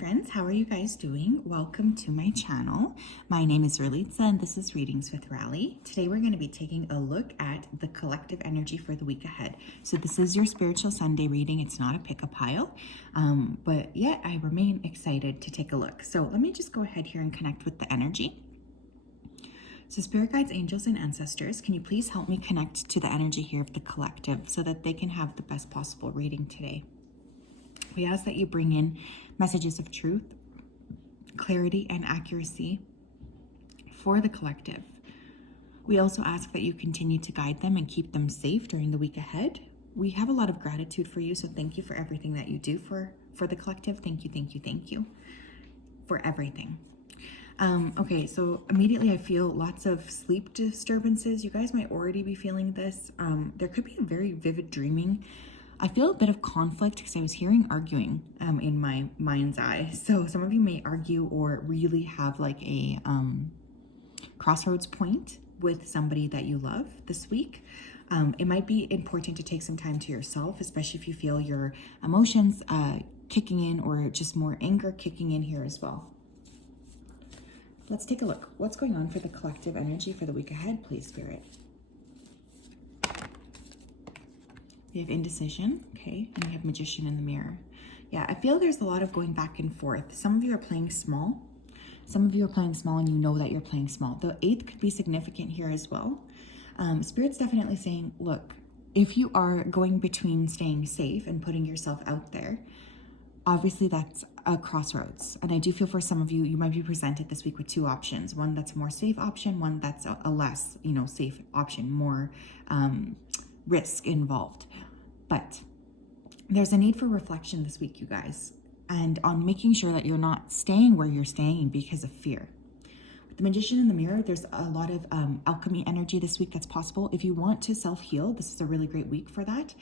friends, how are you guys doing? Welcome to my channel. My name is Ralitza and this is Readings with Rally. Today we're going to be taking a look at the collective energy for the week ahead. So this is your Spiritual Sunday reading. It's not a pick-a-pile, but yet I remain excited to take a look. So let me just go ahead here and connect with the energy. So spirit guides, angels, and ancestors, can you please help me connect to the energy here of the collective so that they can have the best possible reading today? We ask that you bring in messages of truth, clarity, and accuracy for the collective. We also ask that you continue to guide them and keep them safe during the week ahead. We have a lot of gratitude for you, so thank you for everything that you do for the collective. Thank you for everything. Okay, so immediately I feel lots of sleep disturbances. You guys might already be feeling this. There could be a very vivid dreaming. I feel a bit of conflict because I was hearing arguing in my mind's eye. So some of you may argue or really have like a crossroads point with somebody that you love this week. It might be important to take some time to yourself, especially if you feel your emotions kicking in or just more anger kicking in here as well. Let's take a look. What's going on for the collective energy for the week ahead, please, Spirit? We have indecision, okay, and we have magician in the mirror. Yeah, I feel there's a lot of going back and forth. Some of you are playing small. Some of you are playing small and you know that you're playing small. The 8th could be significant here as well. Spirit's definitely saying, look, if you are going between staying safe and putting yourself out there, obviously that's a crossroads. And I do feel for some of you, you might be presented this week with two options. One that's a more safe option, one that's a less, safe option, more risk involved. But there's a need for reflection this week, you guys, and on making sure that you're not staying where you're staying because of fear. With the magician in the mirror, there's a lot of alchemy energy this week that's possible. If you want to self-heal, this is a really great week for that.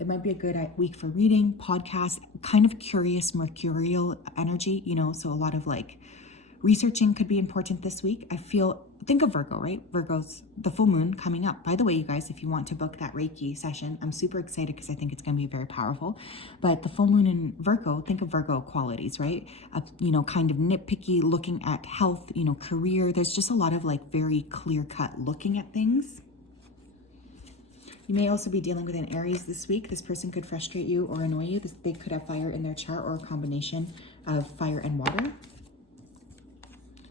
It might be a good week for reading, podcasts, kind of curious, mercurial energy, so a lot of like researching could be important this week. Think of Virgo, right? Virgo's the full moon coming up. By the way, you guys, if you want to book that Reiki session, I'm super excited because I think it's going to be very powerful. But the full moon in Virgo, think of Virgo qualities, right? Kind of nitpicky, looking at health, career. There's just a lot of like very clear cut looking at things. You may also be dealing with an Aries this week. This person could frustrate you or annoy you. They could have fire in their chart or a combination of fire and water.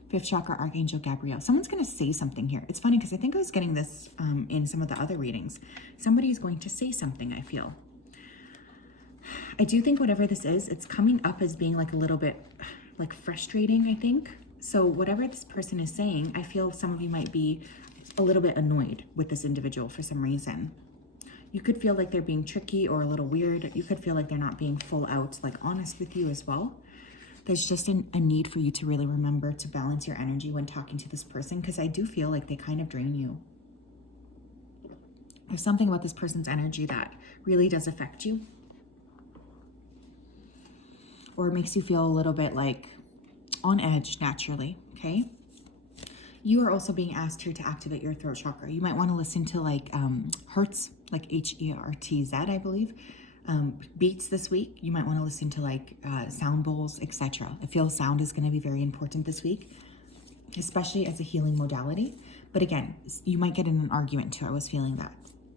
5th chakra, Archangel Gabriel. Someone's going to say something here. It's funny because I think I was getting this in some of the other readings. Somebody's going to say something, I feel. I do think whatever this is, it's coming up as being like a little bit like frustrating, I think. So whatever this person is saying, I feel some of you might be a little bit annoyed with this individual for some reason. You could feel like they're being tricky or a little weird. You could feel like they're not being full out, like honest with you as well. There's just a need for you to really remember to balance your energy when talking to this person, because I do feel like they kind of drain you. There's something about this person's energy that really does affect you, or makes you feel a little bit like on edge naturally, okay? You are also being asked here to activate your throat chakra. You might want to listen to like Hertz, like Hertz, I believe. Beats this week. You might want to listen to like sound bowls, etc. I feel sound is going to be very important this week, especially as a healing modality. But again, you might get in an argument too. I was feeling that.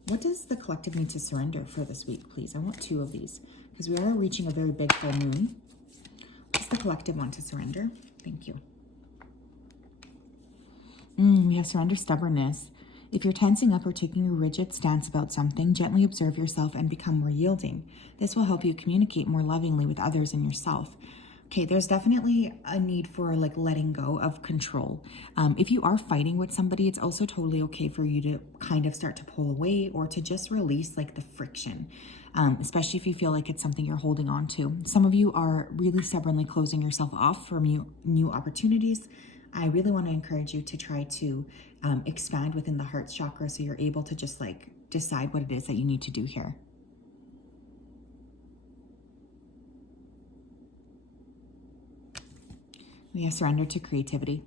What does the collective need to surrender for this week, please? I want 2 of these because we are reaching a very big full moon. What does the collective want to surrender? Thank you. We have surrender stubbornness. If you're tensing up or taking a rigid stance about something, gently observe yourself and become more yielding. This will help you communicate more lovingly with others and yourself. Okay, there's definitely a need for like letting go of control. If you are fighting with somebody, it's also totally okay for you to kind of start to pull away or to just release like the friction, especially if you feel like it's something you're holding on to. Some of you are really stubbornly closing yourself off from new opportunities. I really want to encourage you to try to expand within the heart chakra so you're able to just like decide what it is that you need to do here. We have surrender to creativity.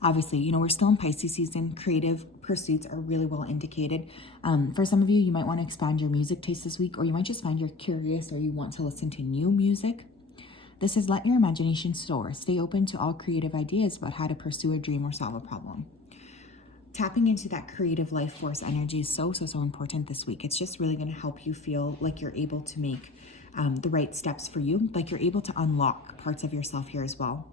Obviously, we're still in Pisces season. Creative pursuits are really well indicated. For some of you, you might want to expand your music taste this week, or you might just find you're curious or you want to listen to new music. This is let your imagination soar. Stay open to all creative ideas about how to pursue a dream or solve a problem. Tapping into that creative life force energy is so important this week. It's just really going to help you feel like you're able to make the right steps for you, like you're able to unlock parts of yourself here as well.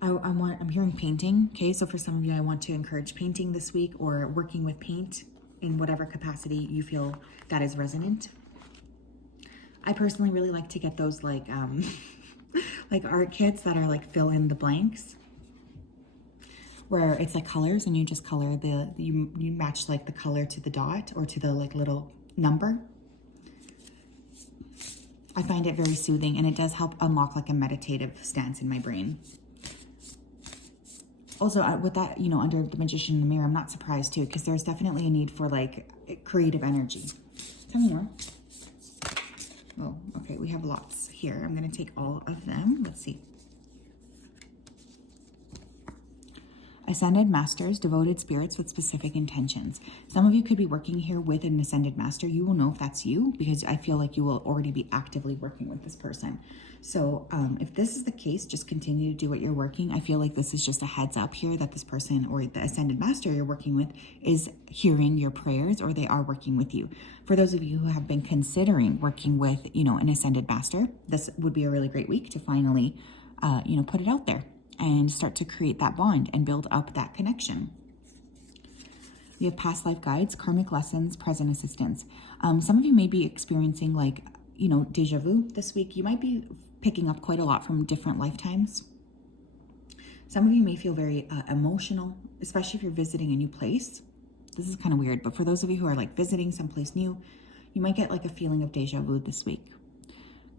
I'm hearing painting. Okay, so for some of you, I want to encourage painting this week, or working with paint in whatever capacity you feel that is resonant. I personally really like to get those like art kits that are like fill in the blanks, where it's like colors and you just color you match like the color to the dot or to the like little number. I find it very soothing, and it does help unlock like a meditative stance in my brain. Also, with that, you know, under the Magician in the Mirror, I'm not surprised too, because there's definitely a need for like creative energy. Tell me more. Oh, okay, we have lots here. I'm going to take all of them. Let's see. Ascended masters, devoted spirits with specific intentions. Some of you could be working here with an ascended master. You will know if that's you, because I feel like you will already be actively working with this person. So if this is the case, just continue to do what you're working. I feel like this is just a heads up here that this person or the ascended master you're working with is hearing your prayers, or they are working with you. For those of you who have been considering working with, you know, an ascended master, this would be a really great week to finally, you know, put it out there and start to create that bond and build up that connection. We have past life guides, karmic lessons, present assistance. Some of you may be experiencing like, you know, deja vu this week. You might be picking up quite a lot from different lifetimes. Some of you may feel very emotional, especially if you're visiting a new place. This is kind of weird, but for those of you who are like visiting someplace new, you might get like a feeling of deja vu this week.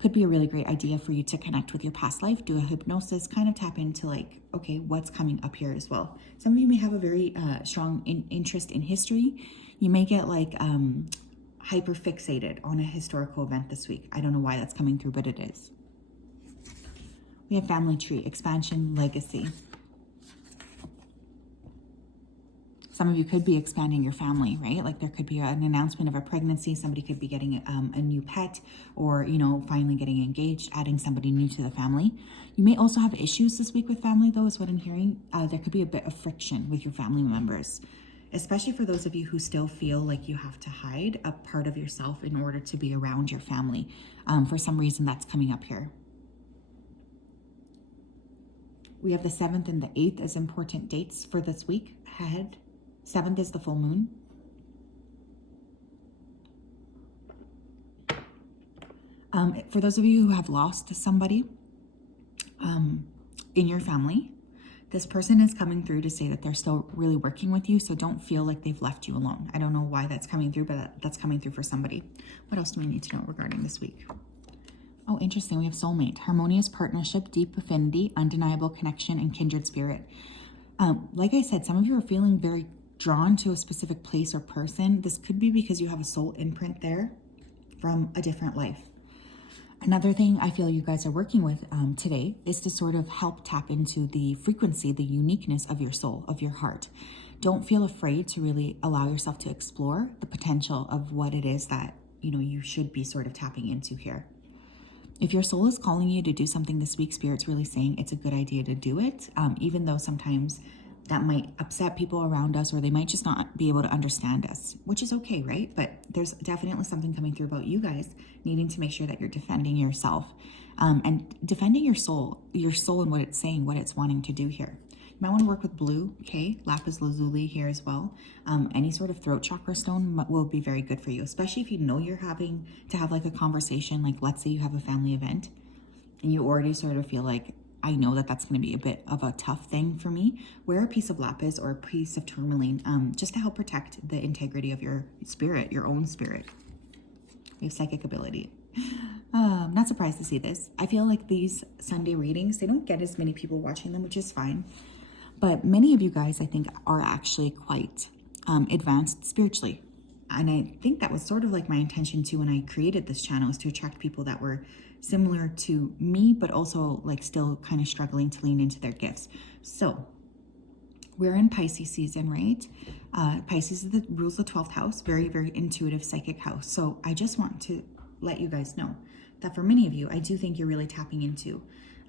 Could be a really great idea for you to connect with your past life, do a hypnosis, kind of tap into like, okay, what's coming up here as well. Some of you may have a very strong interest in history. You may get like hyper fixated on a historical event this week. I don't know why that's coming through, but it is. We have family tree, expansion, legacy. Some of you could be expanding your family, right? Like there could be an announcement of a pregnancy. Somebody could be getting a new pet, or, you know, finally getting engaged, adding somebody new to the family. You may also have issues this week with family, though, is what I'm hearing. There could be a bit of friction with your family members, especially for those of you who still feel like you have to hide a part of yourself in order to be around your family. For some reason, that's coming up here. We have the 7th and the 8th as important dates for this week ahead. 7th is the full moon. For those of you who have lost somebody in your family, this person is coming through to say that they're still really working with you, so don't feel like they've left you alone. I don't know why that's coming through, but that's coming through for somebody. What else do we need to know regarding this week? Oh, interesting. We have soulmate, harmonious partnership, deep affinity, undeniable connection, and kindred spirit. Like I said, some of you are feeling very drawn to a specific place or person. This could be because you have a soul imprint there from a different life. Another thing I feel you guys are working with today is to sort of help tap into the frequency, the uniqueness of your soul, of your heart. Don't feel afraid to really allow yourself to explore the potential of what it is that, you know, you should be sort of tapping into here. If your soul is calling you to do something this week, Spirit's really saying it's a good idea to do it, even though sometimes that might upset people around us, or they might just not be able to understand us, which is okay, right? But there's definitely something coming through about you guys needing to make sure that you're defending yourself and defending your soul and what it's saying, what it's wanting to do here. You might want to work with blue, okay? Lapis lazuli here as well. Any sort of throat chakra stone will be very good for you, especially if you know you're having to have like a conversation, like let's say you have a family event and you already sort of feel like, I know that that's going to be a bit of a tough thing for me. Wear a piece of lapis or a piece of tourmaline just to help protect the integrity of your spirit, your own spirit. We have psychic ability. Not surprised to see this. I feel like these Sunday readings, they don't get as many people watching them, which is fine. But many of you guys, I think, are actually quite advanced spiritually. And I think that was sort of like my intention too when I created this channel, is to attract people that were similar to me, but also like still kind of struggling to lean into their gifts. So we're in Pisces season, right? Pisces rules the 12th house, very, very intuitive psychic house. So I just want to let you guys know that for many of you, I do think you're really tapping into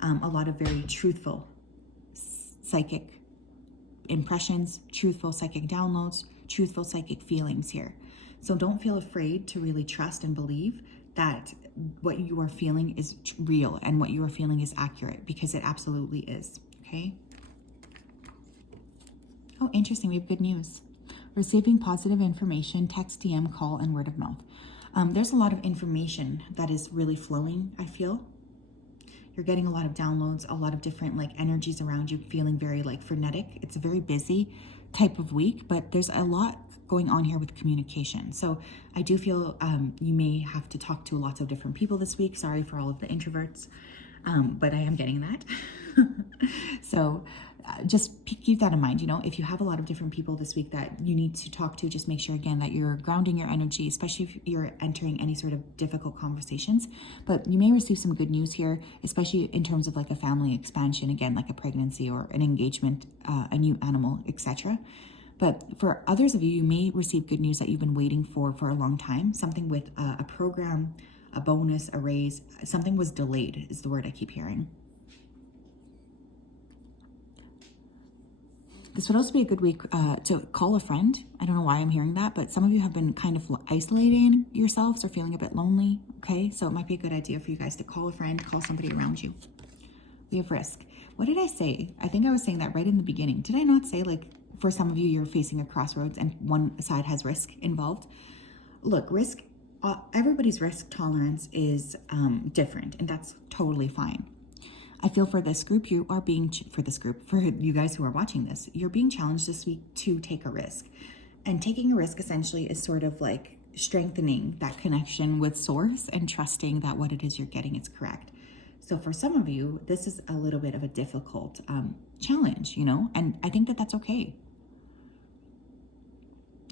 a lot of very truthful psychic impressions, truthful psychic downloads, truthful psychic feelings here. So don't feel afraid to really trust and believe that what you are feeling is real and what you are feeling is accurate, because it absolutely is, okay? Oh, interesting. We have good news. Receiving positive information, text, DM, call, and word of mouth. There's a lot of information that is really flowing, I feel. You're getting a lot of downloads, a lot of different like energies around you, feeling very like frenetic. It's a very busy type of week, but there's a lot going on here with communication. So I do feel you may have to talk to lots of different people this week. Sorry for all of the introverts, but I am getting that. So just keep that in mind. You know, if you have a lot of different people this week that you need to talk to, just make sure again that you're grounding your energy, especially if you're entering any sort of difficult conversations. But you may receive some good news here, especially in terms of like a family expansion, again, like a pregnancy or an engagement, a new animal, etc. But for others of you, you may receive good news that you've been waiting for a long time. Something with a program, a bonus, a raise, something was delayed is the word I keep hearing. This would also be a good week to call a friend. I don't know why I'm hearing that, but some of you have been kind of isolating yourselves or feeling a bit lonely, okay? So it might be a good idea for you guys to call a friend, call somebody around you. We have risk. What did I say? I think I was saying that right in the beginning. Did I not say, like, for some of you, you're facing a crossroads and one side has risk involved? Look, risk, everybody's risk tolerance is different, and that's totally fine. I feel for this group, you are being, for you guys who are watching this, you're being challenged this week to take a risk. And taking a risk essentially is sort of like strengthening that connection with source and trusting that what it is you're getting is correct. So for some of you, this is a little bit of a difficult challenge, you know, and I think that that's okay.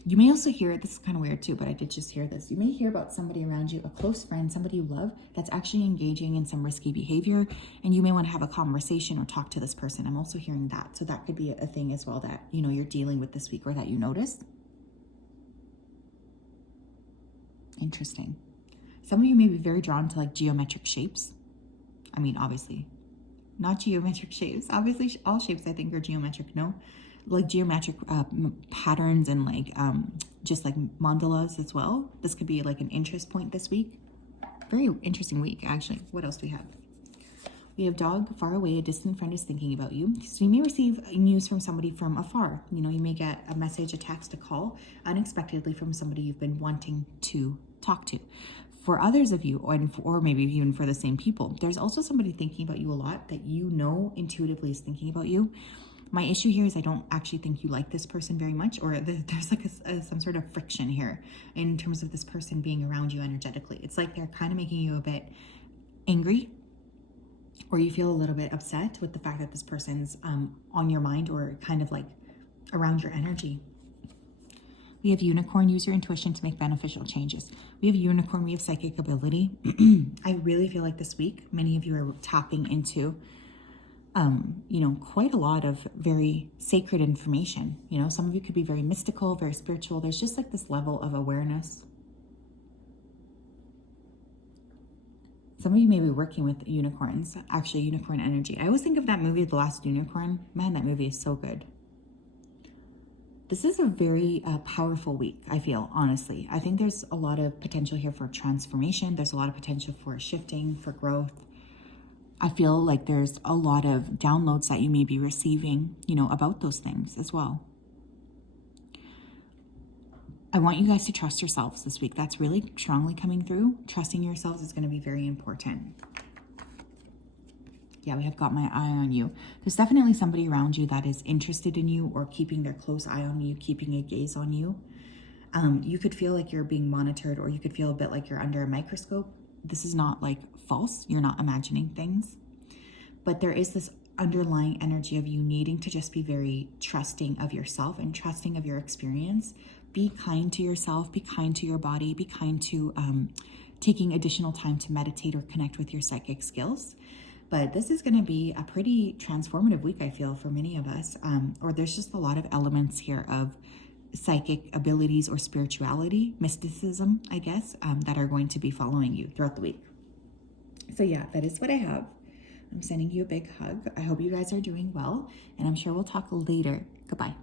You may also hear, this is kind of weird too, but I did just hear this. You may hear about somebody around you, a close friend, somebody you love, that's actually engaging in some risky behavior, and you may want to have a conversation or talk to this person. I'm also hearing that. So that could be a thing as well that, you know, you're dealing with this week or that you notice. Interesting. Some of you may be very drawn to like geometric shapes. I mean, obviously, not geometric shapes. Obviously, all shapes I think are geometric, no? Like geometric patterns and like just like mandalas as well. This could be like an interest point this week. Very interesting week, actually. What else do we have? We have dog, far away, a distant friend is thinking about you. So you may receive news from somebody from afar. You know, you may get a message, a text, a call unexpectedly from somebody you've been wanting to talk to. For others of you, or maybe even for the same people, there's also somebody thinking about you a lot that you know intuitively is thinking about you. My issue here is I don't actually think you like this person very much, or there's like some sort of friction here in terms of this person being around you energetically. It's like they're kind of making you a bit angry, or you feel a little bit upset with the fact that this person's on your mind or kind of like around your energy. We have unicorn, use your intuition to make beneficial changes. We have unicorn, we have psychic ability. I really feel like this week, many of you are tapping into you know, quite a lot of very sacred information. You know, some of you could be very mystical, very spiritual. There's just like this level of awareness. Some of you may be working with unicorns, actually unicorn energy. I always think of that movie, The Last Unicorn. Man, that movie is so good. This is a very powerful week, I feel, honestly. I think there's a lot of potential here for transformation. There's a lot of potential for shifting, for growth. I feel like there's a lot of downloads that you may be receiving, you know, about those things as well. I want you guys to trust yourselves this week. That's really strongly coming through. Trusting yourselves is going to be very important. Yeah, we have got my eye on you. There's definitely somebody around you that is interested in you or keeping their close eye on you, keeping a gaze on you. You could feel like you're being monitored, or you could feel a bit like you're under a microscope. This is not like false. You're not imagining things. But there is this underlying energy of you needing to just be very trusting of yourself and trusting of your experience. Be kind to yourself. Be kind to your body. Be kind to taking additional time to meditate or connect with your psychic skills. But this is going to be a pretty transformative week, I feel, for many of us. Or there's just a lot of elements here of psychic abilities or spirituality, mysticism, I guess, that are going to be following you throughout the week. So yeah, that is what I have. I'm sending you a big hug. I hope you guys are doing well, and I'm sure we'll talk later. Goodbye.